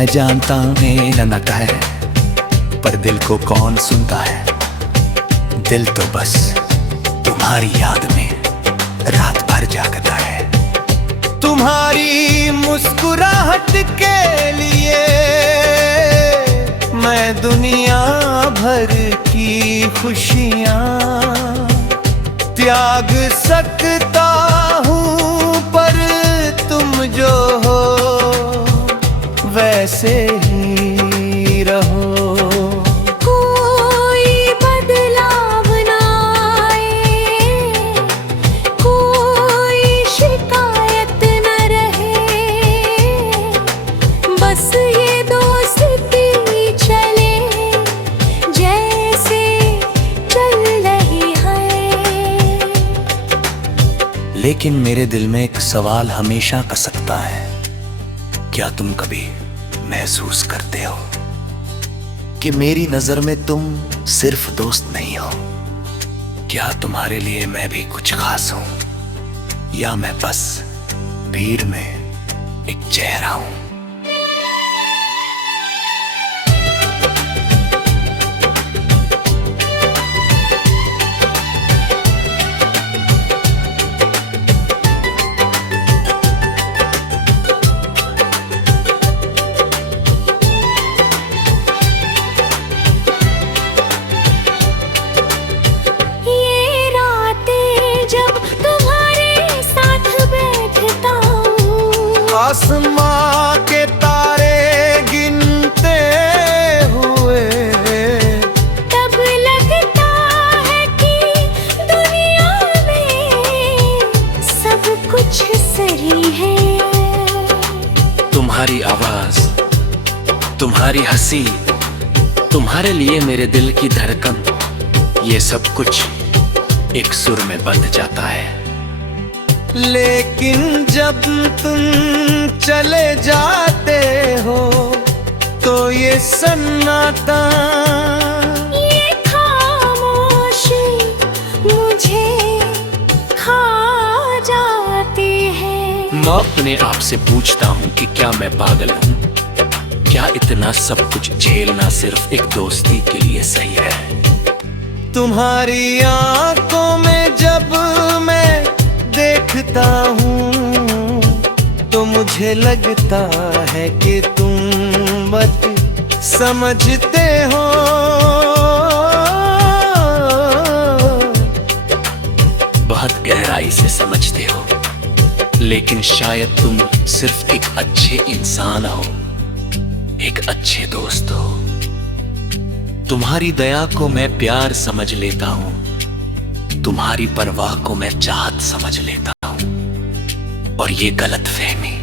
मैं जानता हूँ मेरा नक है, पर दिल को कौन सुनता है। दिल तो बस तुम्हारी याद में रात भर जागता है। तुम्हारी मुस्कुराहट के लिए मैं दुनिया भर की खुशियाँ त्याग सकता हूँ, पर तुम जो हो वैसे ही रहो। कोई बदलाव ना आए, कोई शिकायत न रहे, बस ये दोस्ती चले जैसे चल रही है। लेकिन मेरे दिल में एक सवाल हमेशा का सकता है, क्या तुम कभी महसूस करते हो कि मेरी नजर में तुम सिर्फ दोस्त नहीं हो? क्या तुम्हारे लिए मैं भी कुछ खास हूं, या मैं बस भीड़ में एक चेहरा हूं? आसमां के तारे गिनते हुए तब लगता है कि दुनिया में सब कुछ सही है। तुम्हारी आवाज, तुम्हारी हंसी, तुम्हारे लिए मेरे दिल की धड़कन, ये सब कुछ एक सुर में बंध जाता है। लेकिन जब तुम चले जाते हो तो ये सन्नाटा, ये खामोशी मुझे खा जाती है। मैं अपने आप से पूछता हूँ कि क्या मैं पागल हूँ? क्या इतना सब कुछ झेलना सिर्फ एक दोस्ती के लिए सही है? तुम्हारी आंखों में जब मैं देखता हूँ तो मुझे लगता है कि तुम मत समझते हो। बहुत गहराई से समझते हो, लेकिन शायद तुम सिर्फ एक अच्छे इंसान हो, एक अच्छे दोस्त हो। तुम्हारी दया को मैं प्यार समझ लेता हूँ, तुम्हारी परवाह को मैं चाहत समझ लेता हूं, और ये गलतफहमी,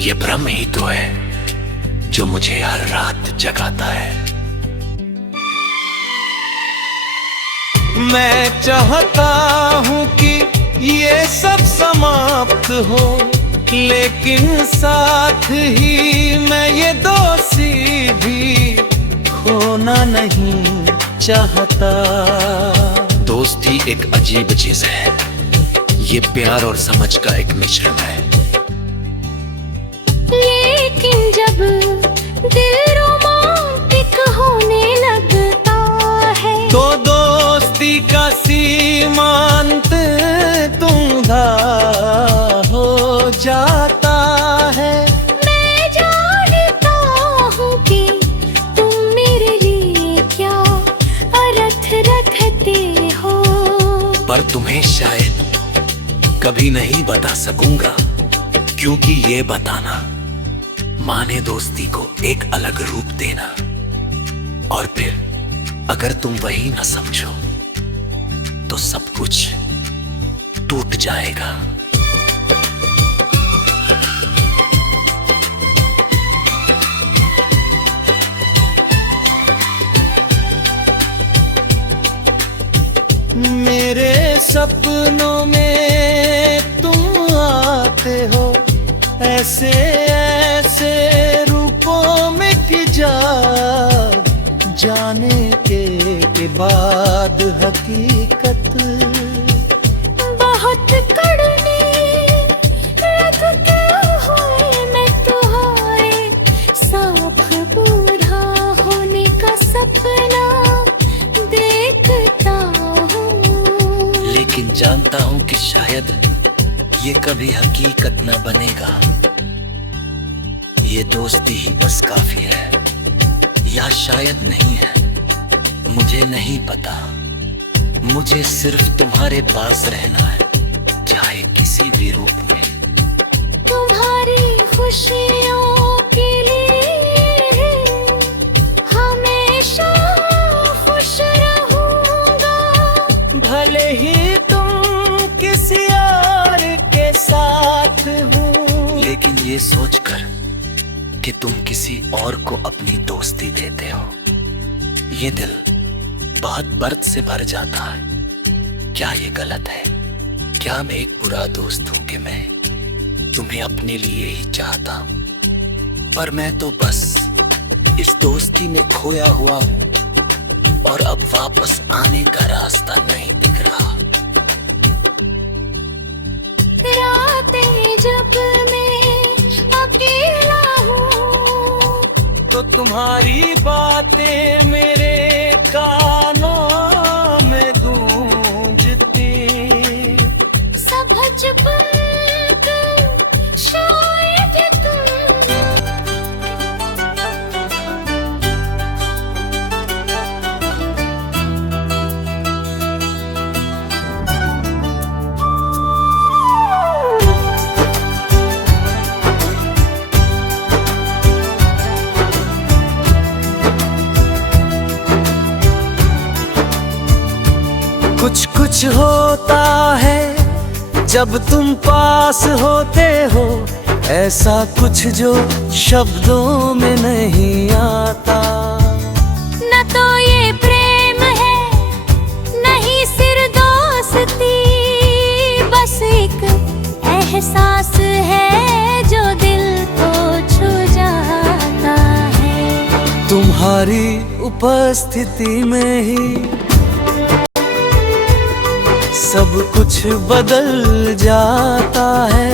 ये भ्रम ही तो है जो मुझे हर रात जगाता है। मैं चाहता हूं कि ये सब समाप्त हो, लेकिन साथ ही मैं ये दोस्ती भी खोना नहीं चाहता। दोस्ती एक अजीब चीज है, ये प्यार और समझ का एक मिश्रण है। लेकिन जब दिल रोमांटिक होने लगता है तो दोस्ती का सीमांत तुमदा हो जाता है। मैं जानता हूँ कि तुम मेरे लिए क्या अर्थ रखते हो, पर तुम्हें शायद कभी नहीं बता सकूंगा, क्योंकि ये बताना माने दोस्ती को एक अलग रूप देना, और फिर अगर तुम वही ना समझो तो सब कुछ टूट जाएगा। मेरे सपनों में तुम आते हो, ऐसे ऐसे रूपों में कि जाने के बाद हकीकत बहुत कड़वी लगते हुए मैं तुम्हारे जानता हूं कि शायद ये कभी हकीकत न बनेगा, ये दोस्ती ही बस काफी है, या शायद नहीं है, मुझे नहीं पता। मुझे सिर्फ तुम्हारे पास रहना है, चाहे किसी भी रूप में। तुम्हारी खुशियों के लिए हमेशा खुश रहूंगा। भले ही तुम किसी और के साथ हो, लेकिन ये सोचकर कि तुम किसी और को अपनी दोस्ती देते हो, ये दिल बहुत दर्द से भर जाता है। क्या ये गलत है? क्या मैं एक बुरा दोस्त हूं कि मैं तुम्हें अपने लिए ही चाहता हूं? पर मैं तो बस इस दोस्ती में खोया हुआ हूं और अब वापस आने का रास्ता नहीं दिख रहा। रातें जब मैं अकेला हूँ तो तुम्हारी बातें मेरे कानों में गूंजती, सब चुप शायद तुम। कुछ कुछ होता है जब तुम पास होते हो, ऐसा कुछ जो शब्दों में नहीं आता। न तो ये प्रेम है, नहीं सिर दोस्ती, बस एक एहसास है जो दिल को छू जाता है। तुम्हारी उपस्थिति में ही सब कुछ बदल जाता है।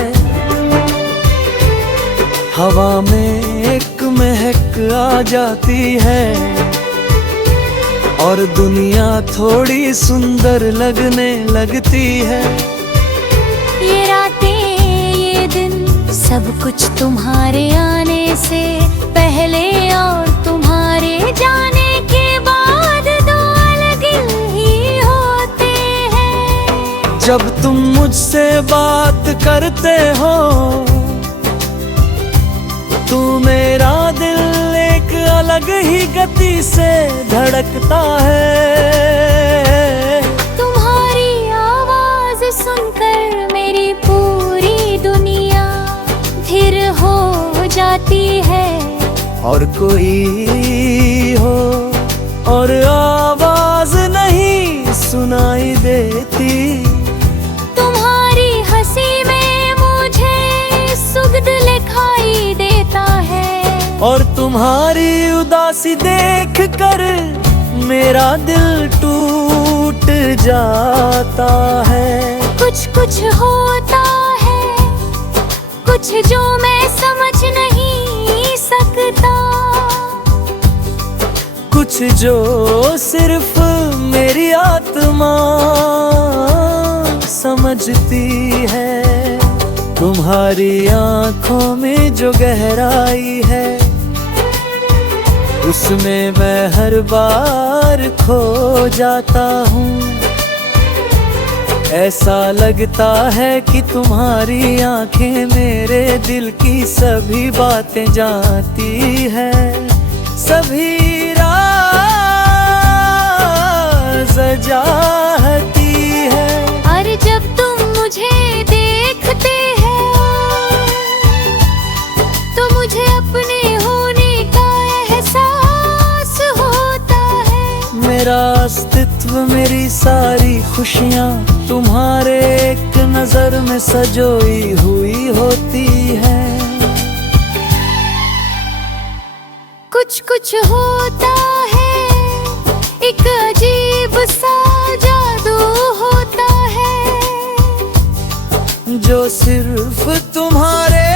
हवा में एक महक आ जाती है और दुनिया थोड़ी सुंदर लगने लगती है। ये रातें ये दिन सब कुछ तुम्हारे आने से पहले और तुम्हारे जाने के बाद दो अलग ही होते हैं। जब तुम मुझसे बात करते हो तो मेरा दिल एक अलग ही गति से धड़कता है। तुम्हारी आवाज सुनकर मेरी पूरी दुनिया धीर हो जाती है। और कोई हो और आवाज नहीं सुनाई देती। तुम्हारी हंसी में मुझे सुगध लिखाई देता है और तुम्हारी उदासी देख कर मेरा दिल टूट जाता है। कुछ कुछ होता है, कुछ जो मैं समझ नहीं सकता, कुछ जो सिर्फ मेरी आत्मा समझती है। तुम्हारी आंखों में जो गहराई है उसमें मैं हर बार खो जाता हूँ। ऐसा लगता है कि तुम्हारी आंखें मेरे दिल की सभी बातें जानती है, सभी राज जानती है। और जब तुम मुझे देखते हो तो मुझे अपने होने का एहसास होता है। मेरा अस्तित्व, मेरी सारी खुशियाँ तुम्हारे एक नजर में सजोई हुई होती है। कुछ कुछ होता है, एक अजीब सा जादू होता है जो सिर्फ तुम्हारे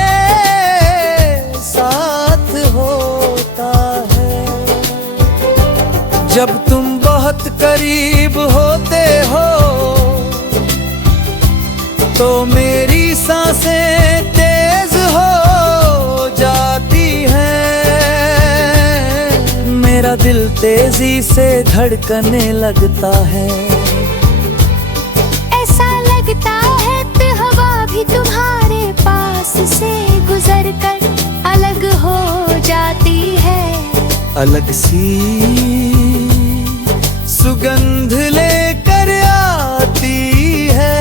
साथ होता है। जब तुम बहुत करीब होते हो तो मेरी सांसें तेज हो जाती हैं, मेरा दिल तेजी से धड़कने लगता है। ऐसा लगता है कि हवा भी तुम्हारे पास से गुजर कर अलग हो जाती है। अलग सी सुगंध लेकर आती है,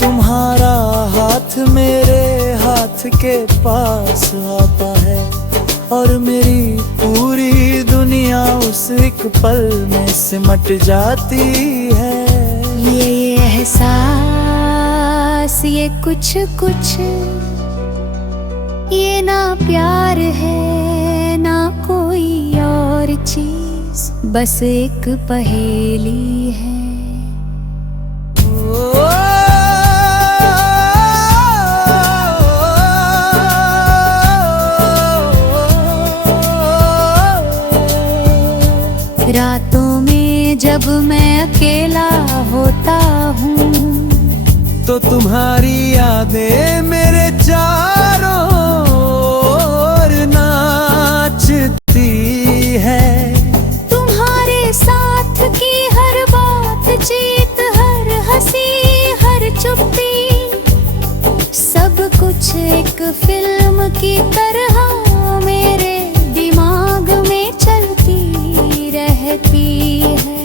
तुम्हारा हाथ मेरे हाथ के पास आता है, और मेरी पूरी दुनिया उस एक पल में सिमट जाती है। ये एहसास, ये कुछ कुछ, ये ना प्यार है ना कोई और चीज, बस एक पहेली है। रातों में जब मैं अकेला होता हूँ, तो तुम्हारी यादें मेरे चारों ओर नाचती है। तुम्हारे साथ की हर बातचीत, हर हंसी, हर चुप्पी, सब कुछ एक फिल्म की तरह मेरे दिमाग में चलती रहती है।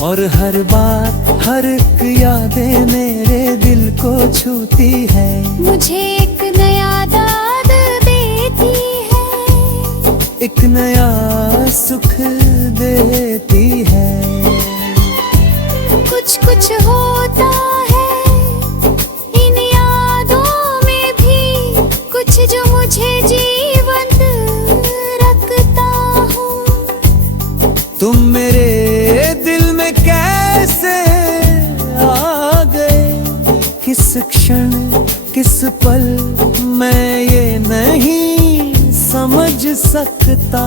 और हर बार हर एक यादें मेरे दिल को छूती है, मुझे एक नया दाद देती है, एक नया सुख देती है। कुछ कुछ होता है इन यादों में भी, कुछ जो मुझे जीवंत रखता हूँ। तुम मेरे दिल में कैसे आ गए, किस क्षण किस पल, मैं ये नहीं समझ सकता।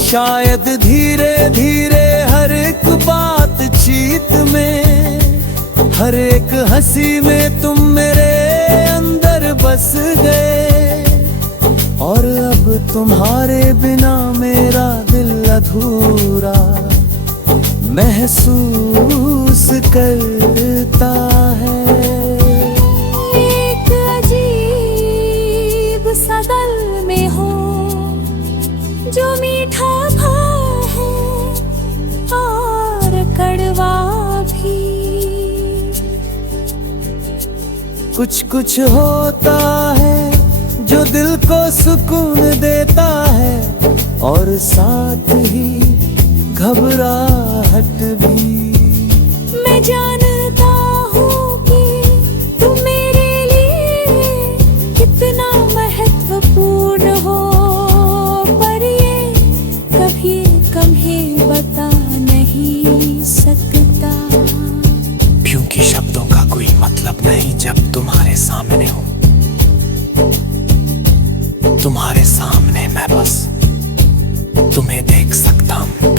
शायद धीरे धीरे हर एक बातचीत में, हर एक हंसी में तुम मेरे अंदर बस गए, और अब तुम्हारे बिना मेरा दिल अधूरा महसूस करता है। एक अजीब सा दल में हो, जो मीठा था है और कड़वा भी। कुछ कुछ होता है जो दिल को सुकून देता है, और साथ ही घबराहट भी। मैं जानता हूँ कि तुम मेरे लिए कितना महत्वपूर्ण हो, पर ये कभी कभी बता नहीं सकता। क्योंकि शब्दों का कोई मतलब नहीं जब तुम्हारे सामने हो। तुम्हारे सामने मैं बस तुम्हें देख सकता हूँ,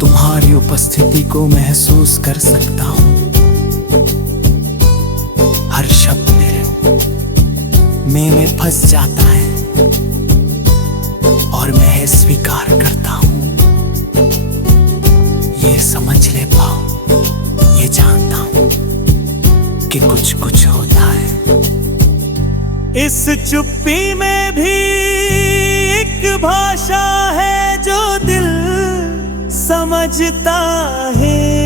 तुम्हारी उपस्थिति को महसूस कर सकता हूँ। हर शब्द में फंस जाता है, और मैं स्वीकार करता हूँ। ये समझ ले पाओ, ये जानता हूँ कि कुछ कुछ होता है। इस चुप्पी में भी एक भाषा है जो दिल समझता है।